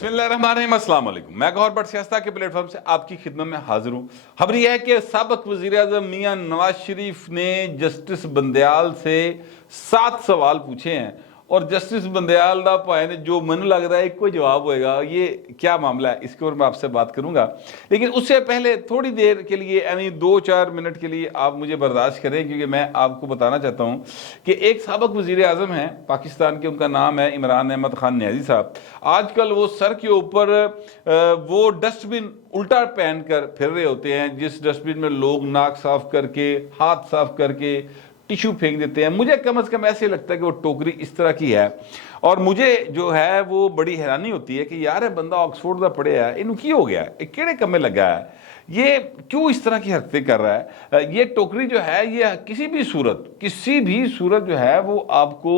बिस्मिल्लाहिर्रहमानिर्रहीम, अस्सलाम वालेकुम। मैं गौहर बट सियासत के प्लेटफॉर्म से आपकी खिदमत में हाजिर हूँ। खबर यह है कि साबिक वज़ीर-ए-आज़म मियां नवाज शरीफ ने जस्टिस बंदयाल से 7 सवाल पूछे हैं और जस्टिस बंदयाल दा भाई ने जो मैनू लग रहा है एक कोई जवाब होएगा। ये क्या मामला है, इसके ऊपर मैं आपसे बात करूंगा, लेकिन उससे पहले थोड़ी देर के लिए यानी 2-4 मिनट के लिए आप मुझे बर्दाश्त करें, क्योंकि मैं आपको बताना चाहता हूं कि एक साबिक वज़ीर-ए-आज़म हैं पाकिस्तान के, उनका नाम है इमरान अहमद खान न्याजी साहब। आजकल वो सर के ऊपर वो डस्टबिन उल्टा पहन कर फिर रहे होते हैं, जिस डस्टबिन में लोग नाक साफ करके, हाथ साफ करके टिश्यू फेंक देते हैं। मुझे कम से कम ऐसे लगता है कि वो टोकरी इस तरह की है, और मुझे जो है वो बड़ी हैरानी होती है कि यार बंदा ऑक्सफोर्ड का पढ़िया है, इनू की हो गया है, केड़े कमे लगा है, ये क्यों इस तरह की हरकतें कर रहा है। ये टोकरी जो है ये किसी भी सूरत जो है वो आपको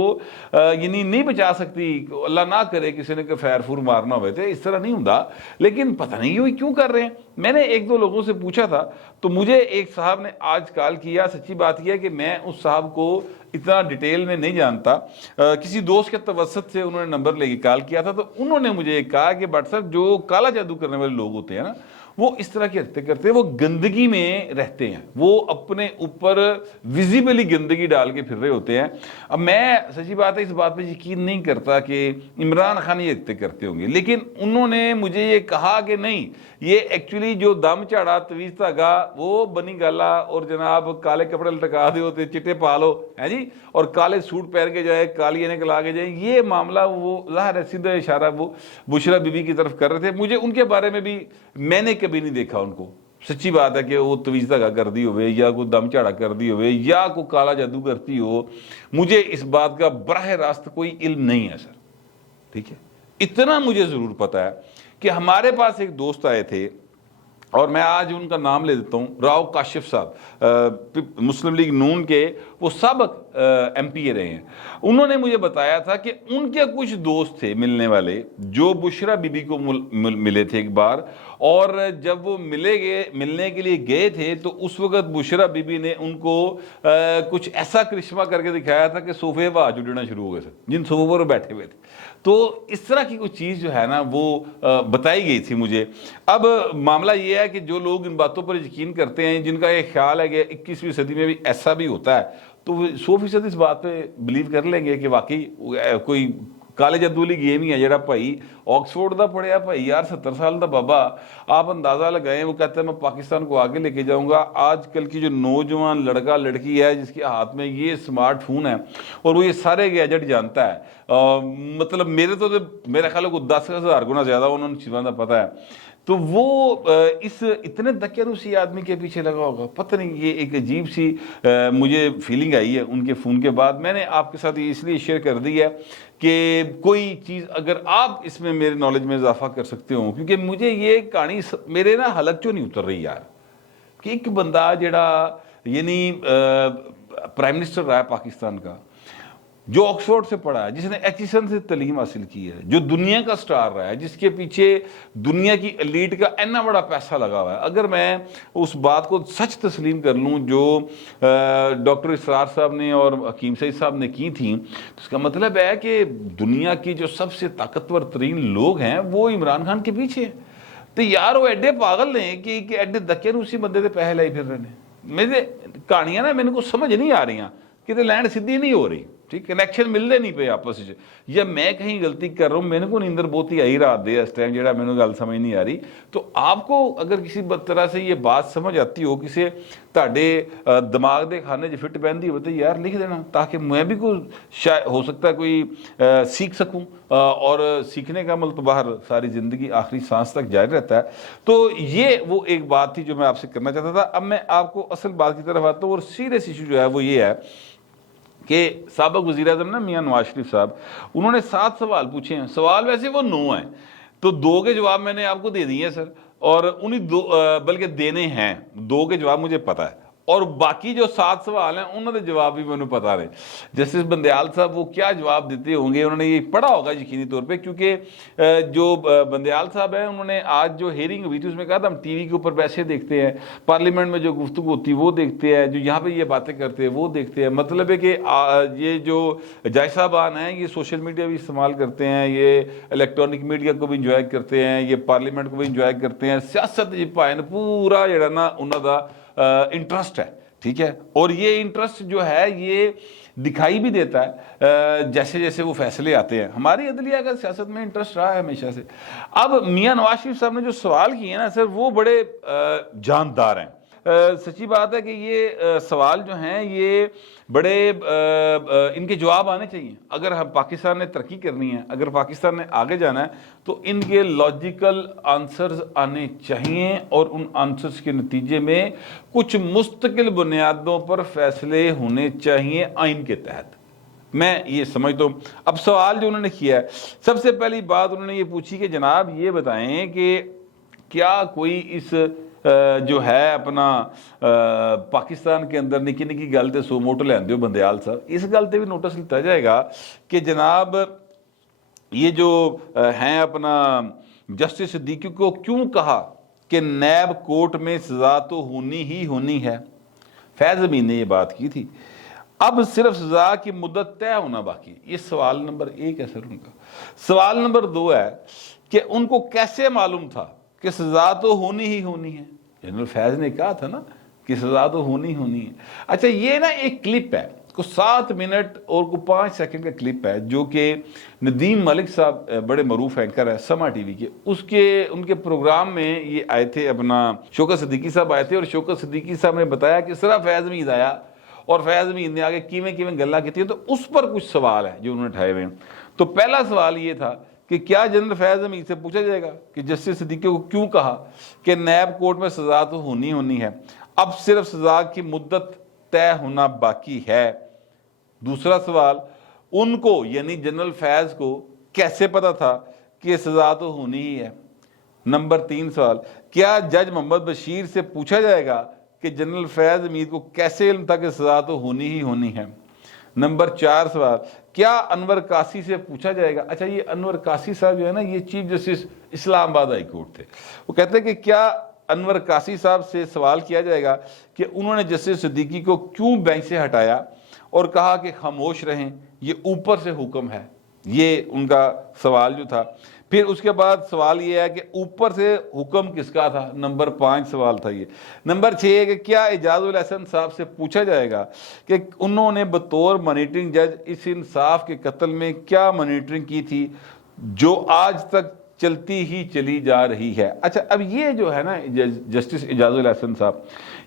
यानी नहीं बचा सकती। अल्लाह ना करे किसी ने फैर फूर मारना हो तो इस तरह नहीं होता, लेकिन पता नहीं ये क्यों कर रहे हैं। मैंने 1-2 लोगों से पूछा था तो मुझे एक साहब ने आज कॉल किया। सच्ची बात यह है कि मैं उस साहब को इतना डिटेल में नहीं जानता, किसी दोस्त के तवसत से उन्होंने नंबर लेके कॉल किया था, तो उन्होंने मुझे कहा कि बट साहब जो काला जादू करने वाले लोग होते हैं ना, वो इस तरह की हरकतें करते हैं, वो गंदगी में रहते हैं, वो अपने ऊपर विजिबली गंदगी डाल के फिर रहे होते हैं। अब मैं सच्ची बात है इस बात पे यकीन नहीं करता कि इमरान खान ये हरकतें करते होंगे, लेकिन उन्होंने मुझे ये कहा कि नहीं, ये एक्चुअली जो दम झाड़ा तवीज़ धागा वो बनी गाला और जनाब काले कपड़े लटका दे होते, चिट्टे पा लो है जी, और काले सूट पहन के जाए, काली एनक लगा के जाए, ये मामला वो ज़ाहिर है सीधा इशारा वो बुशरा बीबी की तरफ कर रहे थे। मुझे उनके बारे में भी मैंने कभी नहीं देखा उनको, सच्ची बात है कि वो तवीज़ धागा कर दी हो या कोई दम झाड़ा कर दी हो या कोई काला जादू करती हो, मुझे इस बात का बराह रास्त कोई इल्म नहीं है सर, ठीक है। इतना मुझे ज़रूर पता है कि हमारे पास एक दोस्त आए थे और मैं आज उनका नाम ले देता हूँ, राव काशिफ साहब, मुस्लिम लीग नून के वो साबिक MP रहे हैं। उन्होंने मुझे बताया था कि उनके कुछ दोस्त थे मिलने वाले जो बुशरा बीबी को मिले थे एक बार, और जब वो मिलने के लिए गए थे तो उस वक्त बुशरा बीबी ने उनको कुछ ऐसा करिश्मा करके दिखाया था कि सोफे आवाज उड़ना शुरू हो गए थे जिन सोफों पर बैठे हुए थे। तो इस तरह की कोई चीज़ जो है ना वो बताई गई थी मुझे। अब मामला ये है कि जो लोग इन बातों पर यकीन करते हैं, जिनका ये ख्याल है कि 21वीं सदी में भी ऐसा भी होता है, तो 100% इस बात पे बिलीव कर लेंगे कि वाकई कोई काले जादू वाली गेम ही है। जरा भाई ऑक्सफोर्ड का पढ़िया भाई यार 70 साल का बाबा, आप अंदाज़ा लगाएं, वो कहते हैं मैं पाकिस्तान को आगे लेके जाऊंगा। आजकल की जो नौजवान लड़का लड़की है जिसके हाथ में ये स्मार्टफोन है और वो ये सारे गैजेट जानता है, मतलब मेरे ख्याल को 10,000 गुना ज़्यादा उन्होंने चीज़ों का पता है, तो वो इस इतने दकियानूसी आदमी के पीछे लगा होगा। पता नहीं, ये एक अजीब सी मुझे फीलिंग आई है उनके फ़ोन के बाद। मैंने आपके साथ ये इसलिए शेयर कर दी है कि कोई चीज़ अगर आप इसमें मेरे नॉलेज में इजाफा कर सकते हो, क्योंकि मुझे ये कहानी मेरे ना हलक चो नहीं उतर रही यार, कि एक बंदा जड़ा यानी प्राइम मिनिस्टर रहा है पाकिस्तान का, जो ऑक्सफोर्ड से पढ़ा है, जिसने एचिसन से तालीम हासिल की है, जो दुनिया का स्टार रहा है, जिसके पीछे दुनिया की एलीट का इतना बड़ा पैसा लगा हुआ है, अगर मैं उस बात को सच तस्लीम कर लूँ जो डॉक्टर इसरार साहब ने और हकीम सईद साहब ने की थी, तो इसका मतलब है कि दुनिया की जो सबसे ताकतवर तरीन लोग हैं वो इमरान खान के पीछे हैं। तो यार वो एडे पागल ने कि एडे दक्के उसी बंदे से पैसे लाई फिर रहे हैं। मेरे कहानियां ना मेरे को समझ नहीं आ रही, कि लैंड सीधी नहीं हो रही, ठीक, कनैक्शन मिलते नहीं पे आपस में, या मैं कहीं गलती कर रहा हूँ, मैंने को नींदर बहुत ही आई रात दे इस टाइम जो मैंने गल समझ नहीं आ रही। तो आपको अगर किसी तरह से ये बात समझ आती हो, किसी ताड़े दिमाग के खाने च फिट बहती हो, तो यार लिख देना, ताकि मैं भी कोई शायद हो सकता है कोई सीख सकूँ, और सीखने का अमल तो बाहर सारी ज़िंदगी आखिरी सांस तक जारी रहता है। तो ये वो एक बात थी जो मैं आपसे करना चाहता था। अब मैं आपको असल बात की तरफ आता हूँ, और सीरियस इशू जो है वो ये है कि साबिक वज़ीर-ए-आज़म ना मियां नवाज शरीफ साहब, उन्होंने 7 सवाल पूछे हैं। सवाल वैसे वो 9 हैं, तो 2 के जवाब मैंने आपको दे दिए हैं सर, और उन्हीं 2 बल्कि देने हैं, 2 के जवाब मुझे पता है, اور باقی جو 7 سوال ہیں انہوں نے جواب بھی میں پتا رہے جسٹس بندیال صاحب وہ کیا جواب دیتے ہوں گے، انہوں نے یہ پڑھا ہوگا یقینی طور پہ، کیونکہ جو بندیال صاحب ہیں انہوں نے آج جو ہیئرنگ ہوئی تھی اس میں کہا تھا ہم ٹی وی کے اوپر ویسے دیکھتے ہیں، پارلیمنٹ میں جو گفتگو ہوتی ہے وہ دیکھتے ہیں، جو یہاں پہ یہ باتیں کرتے ہیں وہ دیکھتے ہیں۔ مطلب ہے کہ یہ جو جج صاحبان ہیں یہ سوشل میڈیا بھی استعمال کرتے ہیں، یہ الیکٹرانک میڈیا کو بھی انجوائے کرتے ہیں، یہ پارلیمنٹ کو بھی انجوائے کرتے ہیں، سیاست جی پائے پورا جڑا نا انہوں دا انٹرسٹ ہے، ٹھیک ہے، اور یہ انٹرسٹ جو ہے یہ دکھائی بھی دیتا ہے جیسے جیسے وہ فیصلے آتے ہیں۔ ہماری عدلیہ کا سیاست میں انٹرسٹ رہا ہے ہمیشہ سے۔ اب میاں نواز شریف صاحب نے جو سوال کیے ہیں نا سر وہ بڑے جاندار ہیں۔ سچی بات ہے کہ یہ سوال جو ہیں یہ بڑے ان کے جواب آنے چاہیے۔ اگر ہم پاکستان نے ترقی کرنی ہے، اگر پاکستان نے آگے جانا ہے تو ان کے لاجیکل آنسرز آنے چاہیے، اور ان آنسرز کے نتیجے میں کچھ مستقل بنیادوں پر فیصلے ہونے چاہیے آئین کے تحت، میں یہ سمجھتا ہوں۔ اب سوال جو انہوں نے کیا ہے، سب سے پہلی بات انہوں نے یہ پوچھی کہ جناب یہ بتائیں کہ کیا کوئی اس جو ہے اپنا پاکستان کے اندر نکی نکی گل تے سو موٹو لیندے ہو بندیال صاحب، اس گل تے بھی نوٹس لیتا جائے گا کہ جناب یہ جو ہیں اپنا جسٹس صدیقی کو کیوں کہا کہ نیب کورٹ میں سزا تو ہونی ہی ہونی ہے؟ فیض امین نے یہ بات کی تھی، اب صرف سزا کی مدت طے ہونا باقی۔ یہ سوال نمبر 1 ہے سر ان کا۔ سوال نمبر 2 ہے کہ ان کو کیسے معلوم تھا کہ سزا تو ہونی ہی ہونی ہے؟ جنرل فیض نے کہا تھا نا کہ سزا تو ہونی ہونی ہے۔ اچھا یہ نا ایک کلپ ہے، کو 7 منٹ اور کو 5 سیکنڈ کا کلپ ہے جو کہ ندیم ملک صاحب بڑے معروف اینکر ہے سما ٹی وی کے، ان کے پروگرام میں یہ آئے تھے، اپنا شوکت صدیقی صاحب آئے تھے، اور شوکت صدیقی صاحب نے بتایا کہ صرف فیض امید آیا اور فیض امید نے آگے کیویں کیویں گلاں کی تھی، تو اس پر کچھ سوال ہے جو انہوں نے اٹھائے ہوئے ہیں۔ تو پہلا سوال یہ تھا کہ کیا جنرل فیض امید سے پوچھا جائے گا کہ جسٹس صدیقی کو کیوں کہا کہ نیب کورٹ میں سزا تو ہونی ہونی ہے، اب صرف سزا کی مدت طے ہونا باقی ہے؟ دوسرا سوال، ان کو یعنی جنرل فیض کو کیسے پتا تھا کہ سزا تو ہونی ہی ہے؟ نمبر 3 سوال، کیا جج محمد بشیر سے پوچھا جائے گا کہ جنرل فیض امید کو کیسے علم تھا کہ سزا تو ہونی ہی ہونی ہے؟ نمبر 4 سوال، کیا انور قاسی سے پوچھا جائے گا؟ اچھا یہ انور قاسی صاحب جو ہے نا یہ چیف جسٹس اسلام آباد ہائی کورٹ تھے، وہ کہتے ہیں کہ کیا انور قاسی صاحب سے سوال کیا جائے گا کہ انہوں نے جسٹس صدیقی کو کیوں بینچ سے ہٹایا اور کہا کہ خاموش رہیں، یہ اوپر سے حکم ہے؟ یہ ان کا سوال جو تھا۔ پھر اس کے بعد سوال یہ ہے کہ اوپر سے حکم کس کا تھا؟ نمبر 5 سوال تھا یہ۔ نمبر 6 ہے کہ کیا اعجاز الحسن صاحب سے پوچھا جائے گا کہ انہوں نے بطور مانیٹرنگ جج اس انصاف کے قتل میں کیا مانیٹرنگ کی تھی جو آج تک چلتی ہی چلی جا رہی ہے؟ اچھا اب یہ جو ہے نا جسٹس اعجاز الحسن صاحب،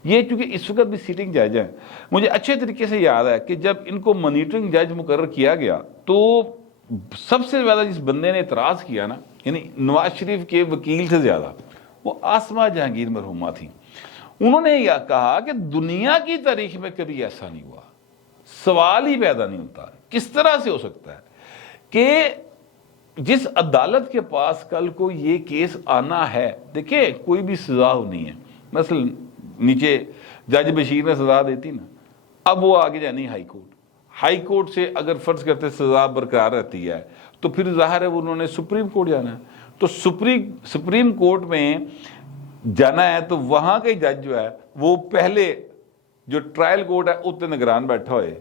یہ چونکہ اس وقت بھی سیٹنگ جج ہیں، مجھے اچھے طریقے سے یاد ہے کہ جب ان کو مانیٹرنگ جج مقرر کیا گیا تو سب سے زیادہ جس بندے نے اعتراض کیا نا، یعنی نواز شریف کے وکیل سے زیادہ، وہ آسما جہانگیر مرحومہ تھی۔ انہوں نے یہ کہا کہ دنیا کی تاریخ میں کبھی ایسا نہیں ہوا، سوال ہی پیدا نہیں ہوتا، کس طرح سے ہو سکتا ہے کہ جس عدالت کے پاس کل کو یہ کیس آنا ہے، دیکھیں کوئی بھی سزا ہونی ہے، مثلا نیچے جج بشیر نے سزا دیتی نا، اب وہ آگے جانی ہائی کورٹ سے اگر فرض کرتے سزا برقرار رہتی ہے تو پھر ظاہر ہے انہوں نے سپریم کورٹ جانا ہے، تو سپریم کورٹ میں جانا ہے تو وہاں کا جج جو ہے وہ پہلے جو ٹرائل کورٹ ہے اتنے نگران بیٹھا ہوئے،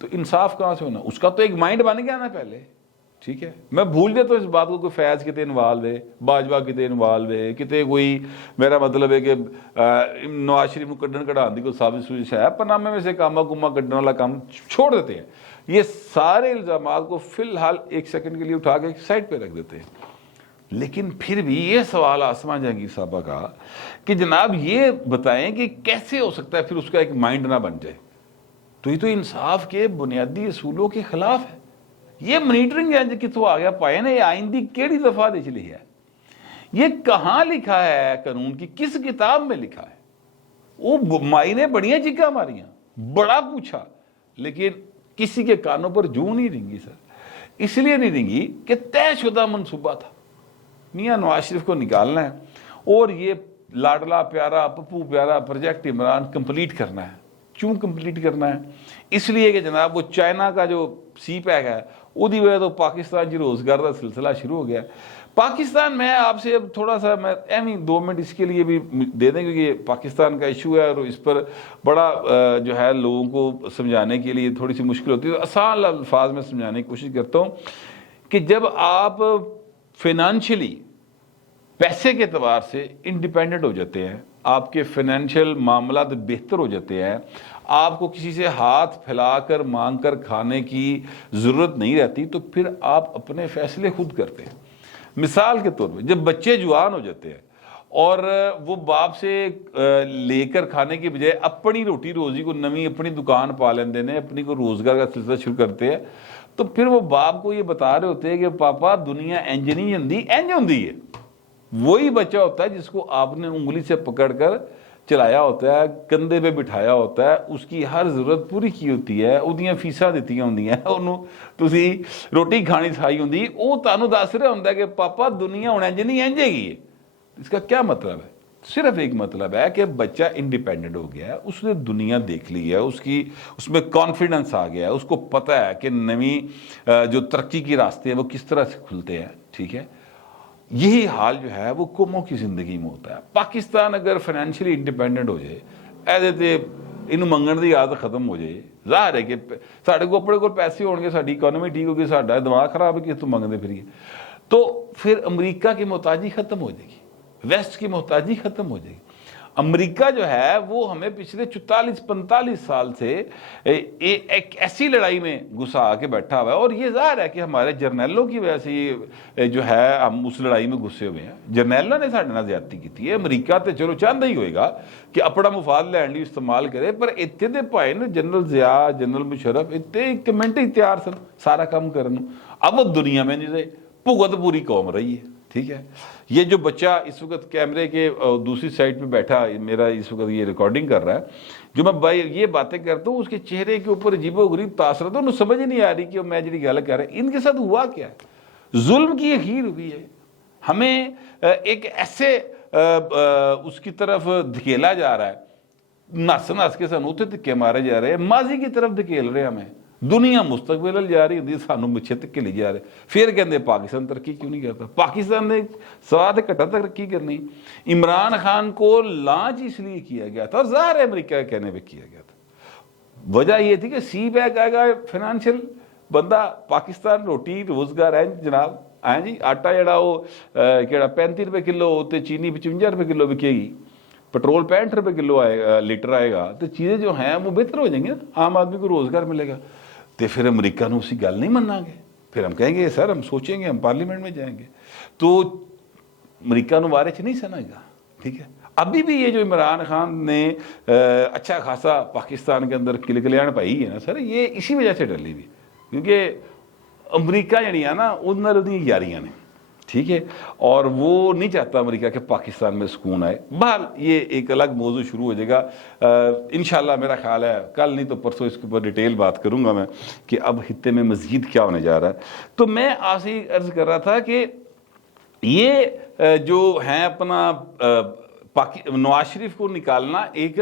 تو انصاف کہاں سے ہونا؟ اس کا تو ایک مائنڈ بن گیا نا پہلے، ٹھیک ہے۔ میں بھول دیتا ہوں اس بات کو، کوئی فیض کتے انوالو ہے، باجوہ کتے انوالو ہے، کتے کوئی، میرا مطلب ہے کہ نواز شریف کو کڈن کڑھان دی کوئی ثابت سوزش ہے، پنامے میں سے کاما کما کڈن والا کام چھوڑ دیتے ہیں۔ یہ سارے الزامات کو فی الحال 1 سیکنڈ کے لیے اٹھا کے سائڈ پہ رکھ دیتے ہیں، لیکن پھر بھی یہ سوال آسما جہانگیر صاحبہ کا کہ جناب یہ بتائیں کہ کیسے ہو سکتا ہے پھر اس کا ایک مائنڈ نہ بن جائے؟ تو یہ تو انصاف کے بنیادی اصولوں کے خلاف ہے۔ یہ مانیٹرنگ جج کتوں آ گیا پائے نا؟ یہ آئندی کیڑی دفعہ دے چلی ہے؟ یہ کہاں لکھا ہے قانون کی؟ کس کتاب میں لکھا ہے؟ وہ مائی نے بڑیاں چیکاں ماریاں، بڑا پوچھا، لیکن کسی کے کانوں پر جوں نہیں رنگی سر۔ اس لیے نہیں رنگی کہ طے شدہ منصوبہ تھا، میاں نواز شریف کو نکالنا ہے، اور یہ लाडला प्यारा पप्पू प्यारा प्रोजेक्ट इमरान कंप्लीट करना है। क्यों कंप्लीट करना है? इसलिए कि जनाब वो चाइना का जो सी पैक है उसकी वजह तो पाकिस्तान की रोज़गार का सिलसिला शुरू हो गया। पाकिस्तान में आपसे अब थोड़ा सा मैं एमी 2 मिनट इसके लिए भी दे दें, क्योंकि पाकिस्तान का इशू है और इस पर बड़ा जो है लोगों को समझाने के लिए थोड़ी सी मुश्किल होती है। तो आसान अल्फाज में समझाने की कोशिश करता हूँ कि जब आप फिनंशियली पैसे के एतबार से इंडिपेंडेंट हो जाते हैं, आपके फाइनेंशियल मामला बेहतर हो जाते हैं, आपको किसी से हाथ फैलाकर मांग कर खाने की ज़रूरत नहीं रहती, तो फिर आप अपने फैसले खुद करते हैं। मिसाल के तौर पे जब बच्चे जुआन हो जाते हैं और वो बाप से लेकर खाने की बजाय अपनी रोटी रोज़ी को नवी अपनी दुकान पा लेंदे ने, अपनी को रोज़गार का सिलसिला शुरू करते हैं, तो फिर वो बाप को ये बता रहे होते हैं कि पापा दुनिया इंज नहीं होंदी, इंज होंदी है। वही बच्चा होता है जिसको आपने उंगली से पकड़कर चलाया होता है, कंधे पे बिठाया होता है, उसकी हर जरूरत पूरी की होती है, ਉਹਦੀਆਂ ਫੀਸਾਂ ਦਿੱਤੀਆਂ ਹੁੰਦੀਆਂ, ਉਹਨੂੰ ਤੁਸੀਂ ਰੋਟੀ ਖਾਣੀ ਸਿਖਾਈ ਹੁੰਦੀ, ਉਹ ਤੁਹਾਨੂੰ ਦੱਸ ਰਿਹਾ ਹੁੰਦਾ ਕਿ ਪਾਪਾ ਦੁਨੀਆ ਹੁਣ ਇੰਜ नहीं इंज हैगी है। इसका क्या मतलब है? सिर्फ एक मतलब है कि बच्चा इंडिपेंडेंट हो गया है, उसने दुनिया देख ली है, उसमें कॉन्फिडेंस आ गया है, उसको पता है कि नवी जो तरक्की के रास्ते हैं वो किस तरह से खुलते हैं। ठीक है, यही हाल जो है वो कौमों की जिंदगी में होता है। पाकिस्तान अगर फाइनेंशियली इंडिपेंडेंट हो जाए, ऐसे तो इनू मंगण की आदत खत्म हो जाए, ज़ाहिर है कि साढ़े को अपने को पैसे होंगे, साड़ी इकोनॉमी ठीक होगी, साडा दिमाग खराब है कि तो मंगते फिरिए, तो फिर अमरीका की मोहताजी खत्म हो जाएगी, वेस्ट की मोहताजी खत्म हो जाएगी। अमेरिका जो है वो हमें पिछले 44-45 साल से एक ऐसी लड़ाई में घुसा के बैठा हुआ है, और ये ज़ाहिर है कि हमारे जर्नैलों की वजह से ये जो है हम उस लड़ाई में घुसे हुए हैं। जर्नैलों ने साढ़े नाल ज़्यादती की है। अमेरिका तो चलो चाहता ही होएगा कि अपना मुफाद लैण लई इस्तेमाल करे, पर इत्थे दे भाई ने जनरल ज़िया, जनरल मुशर्रफ इत्थे एक मिनट ही तैयार सन सारा काम करने। अब वो दुनिया में नहीं रहे, भुगत पूरी कौम रही है। ठीक है, ये जो बच्चा इस वक्त कैमरे के दूसरी साइड पे बैठा मेरा इस वक्त ये रिकॉर्डिंग कर रहा है, जो मैं भाई ये बातें करता हूँ, उसके चेहरे के ऊपर अजीबो-गरीब तासरत है, उन्हें समझ ही नहीं आ रही कि मैं जी गल कर रहा है। इनके साथ हुआ क्या है? जुल्म की अखीर हुई है। हमें एक ऐसे उसकी तरफ धकेला जा रहा है, नस नस के सानू उत्थे धक्के मारे जा रहे हैं, माजी की तरफ धकेल रहे हमें, दुनिया मुस्तकबिल जा रही होंगी, सानू पिछे धक्के ले जा रहे। फिर कहते पाकिस्तान तरक्की क्यों नहीं करता? पाकिस्तान ने सवा ते घटा तरक्की करनी। इमरान खान को लॉन्च इसलिए किया गया था, और ज़ाहिर है अमेरिका के कहने पे किया गया था। वजह यह थी कि सी पैक आएगा, फाइनेंशियल बंदा पाकिस्तान रोटी रोज़गार है जनाब, है जी। आटा जड़ा वो केड़ा 35 रुपए किलो, तो चीनी 55 रुपए किलो बिकेगी, पेट्रोल 65 रुपए किलो आएगा, लीटर आएगा, तो चीज़ें जो हैं वो बेहतर हो जाएंगी ना, आम आदमी को रोज़गार मिलेगा। तो फिर अमेरिका ने उसी गल नहीं मनांगे, फिर हम कहेंगे सर हम सोचेंगे, हम पार्लियामेंट में जाएंगे, तो अमेरिका ने बारे नहीं सुनेगा। ठीक है, अभी भी ये जो इमरान खान ने अच्छा खासा पाकिस्तान के अंदर किलकलियाण पाई है ना सर, ये इसी वजह से डली भी, क्योंकि अमरीका जी है ना उन्होंने यारियाँ ने। ठीक है, और वो नहीं चाहता अमेरिका के पाकिस्तान में सुकून आए। बहरहाल ये एक अलग मौजू शुरू हो जाएगा इंशाल्लाह, मेरा ख्याल है कल नहीं तो परसों इसके ऊपर डिटेल बात करूंगा मैं कि अब खित्ते में मज़ीद क्या होने जा रहा है। तो मैं आपसे अर्ज़ कर रहा था कि ये जो हैं अपना नवाज शरीफ को निकालना एक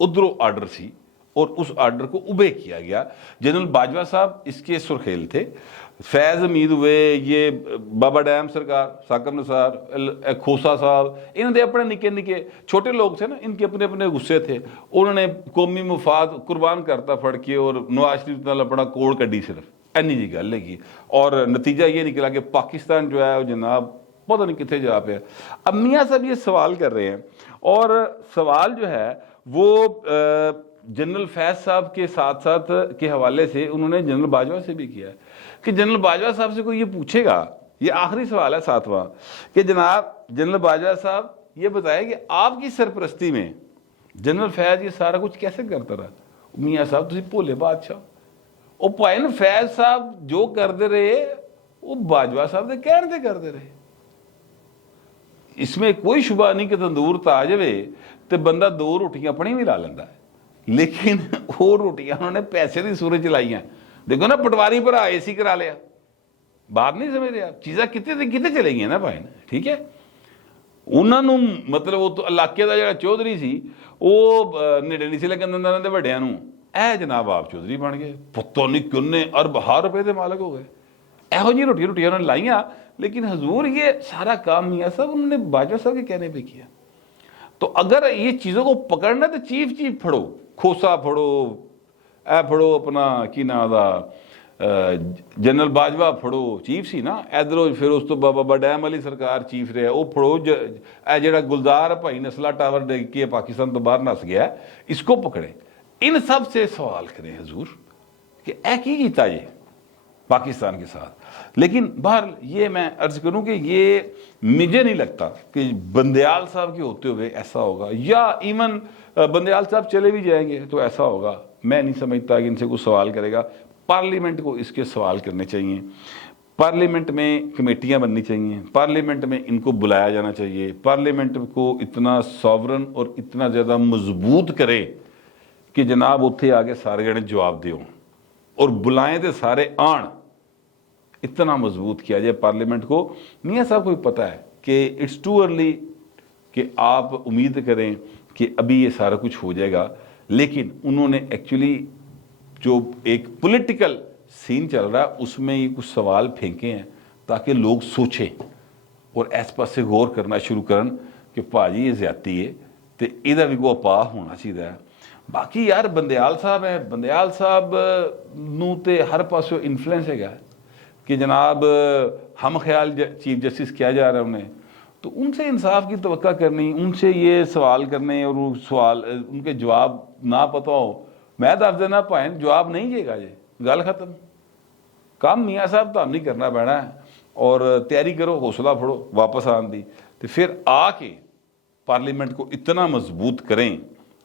उधरों आर्डर सी, और उस आर्डर को उबे किया गया। जनरल बाजवा साहब इसके सुरखेल थे, फैज़ हमीद हुए, ये बाबा डैम सरकार, साकब निसार, खोसा साहब, इन्होंने अपने निके निके छोटे लोग थे ना, इनके अपने अपने गुस्से थे, उन्होंने कौमी मुफाद कुर्बान करता फड़ के और नवाज शरीफ नाल अपना कोड़ कड्डी, सिर्फ इन्नी जी गल हैगी। और नतीजा ये निकला कि पाकिस्तान जो है वो जनाब पता नहीं कितने जा पे। अब मियाँ साहब ये सवाल कर रहे हैं, और सवाल जो है वो जनरल फैज़ साहब के साथ साथ के हवाले से उन्होंने जनरल बाजवा से भी किया है कि जनरल बाजवा साहब से कोई ये पूछेगा, ये आखिरी सवाल है 7वां, कि जनाब जनरल बाजवा साहब ये बताएं कि आपकी सरपरस्ती में जनरल फैज़ ये सारा कुछ कैसे करता रहा? मियाँ साहब तुम भोले बादशाह, वो भाई न फैज़ साहब जो करते रहे वो बाजवा साहब के कहने से करते रहे। इसमें कोई शुबा नहीं कि तंदूर तो आ जाए तो बंदा 2 रोटियां अपनी भी ला लेंदा है, लेकिन वो रोटियां उन्होंने पैसे की सूरत च लाइया। देखो ना पटवारी भरा AC करा लिया, बात नहीं समझ रहे आप, चीज़ा कितने से कितने चलेंगी ना भाई। ठीक है, ਉਹਨਾਂ ਨੂੰ ਮਤਲਬ ਉਹ ਇਲਾਕੇ ਦਾ ਜਿਹੜਾ ਚੌਧਰੀ ਸੀ ਉਹ ਨੇੜੇ ਨਹੀਂ ਸੀ ਲੱਗਣ ਦਿੰਦਾ ਉਹਨਾਂ ਦੇ ਵੱਡਿਆਂ ਨੂੰ। ਇਹ ਜਨਾਬ ਆਪ ਚੌਧਰੀ ਬਣ ਗਏ, ਪਤਾ ਨਹੀਂ ਕਿੰਨੇ ਅਰਬਾਂ ਰੁਪਏ ਦੇ ਮਾਲਕ ਹੋ ਗਏ। ਇਹੋ ਜਿਹੀ ਰੋਟੀਆਂ ਉਹਨਾਂ ਨੇ ਲਾਈਆਂ। लेकिन हजूर ये सारा काम मियाँ साहब उन्होंने बाजवा साहब के कहने पे किया। तो अगर ये चीज़ों को पकड़ना तो चीफ फड़ो, खोसा फड़ो, ए फड़ो अपना की नाम दा जनरल बाजवा फड़ो, चीफ सी ना इधरों, फिर उस तो बाबा डैम वाली सरकार चीफ रहा, वो फड़ो जो गुलजार भाई नस्ला टावर डिग के पाकिस्तान तो बाहर नस गया, इसको पकड़े। इन सब से सवाल करें हजूर कि ऐ की कीता ये पाकिस्तान के साथ। लेकिन बहर ये मैं अर्ज करूं कि ये मुझे नहीं लगता कि बंदयाल साहब के होते हुए ऐसा होगा, या इवन बंदयाल साहब चले भी जाएंगे तो ऐसा होगा। मैं नहीं समझता कि इनसे कुछ सवाल करेगा। पार्लियामेंट को इसके सवाल करने चाहिए, पार्लियामेंट में कमेटियां बननी चाहिए, पार्लियामेंट में इनको बुलाया जाना चाहिए, पार्लियामेंट को इतना सॉवरन और इतना ज़्यादा मजबूत करे कि जनाब उत्थे आके सारे जने जवाब दें और बुलाएं तो सारे आन। इतना मजबूत किया जाए पार्लियामेंट को। मियाँ साहब को भी पता है कि इट्स टू अर्ली कि आप उम्मीद करें कि अभी ये सारा कुछ हो जाएगा, लेकिन उन्होंने एक्चुअली जो एक पॉलिटिकल सीन चल रहा है उसमें ये कुछ सवाल फेंके हैं ताकि लोग सोचें और इस पासे गौर करना शुरू करन कि भाजी ये ज्यादती है तो इहदा भी कोई अपा होना चाहिए। बाकी यार बंदयाल साहब है, बंदयाल साहब नूं ते हर पासों इन्फ्लुएंस है कि जनाब हम ख्याल चीफ जस्टिस किया जा रहा है उन्हें, तो उनसे इंसाफ की तवक्का करनी, उनसे ये सवाल करने और वो सवाल उनके जवाब ना पता हो, मैं दस देना भाएं जवाब नहीं देगा जी, गल खत्म। काम मियाँ साहब तो हम नहीं करना पैना है और तैयारी करो, हौसला फड़ो वापस आने दी, तो फिर आके पार्लियामेंट को इतना मजबूत करें।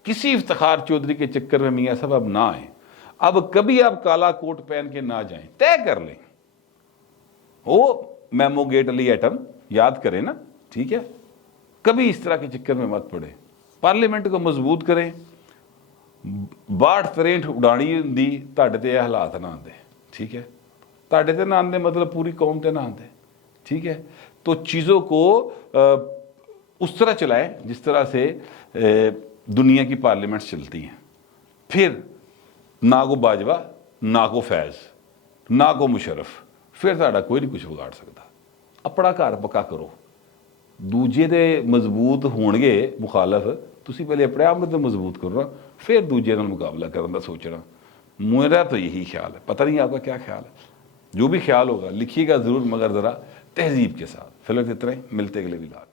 किसी इफ्तिखार चौधरी के चक्कर में मियाँ साहब अब ना आए, अब कभी आप काला कोट पहन के ना जाएं, तय कर लें। वो मेमो गेट अली एटम याद करें ना, ठीक है, कभी इस तरह के चक्कर में मत पड़े। पार्लियामेंट को मजबूत करें। 62-63 उड़ानी दी ताड़े ते हालात ना आते, ठीक है, ताड़े ते ना आते मतलब पूरी कौम ते ना आते, ठीक है। तो चीज़ों को उस तरह चलाएं जिस तरह से दुनिया की पार्लियामेंट चलती हैं। फिर ना को बाजवा, ना को फैज़, ना को मुशर्रफ, फिर साड़ा कोई नहीं कुछ बिगाड़ सकता। अपना घर पक्का करो, दूजे दे मजबूत होणगे मुखालफ, तुसी पहले अपने आप में तो मजबूत करो ना, फिर दूजे नाल मुकाबला करने का सोचना। मेरा तो यही ख्याल है, पता नहीं आपका क्या ख्याल है। जो भी ख्याल होगा लिखिएगा ज़रूर, मगर ज़रा तहजीब के साथ। फिलहाल इतना ही, मिलते अगले विलाग।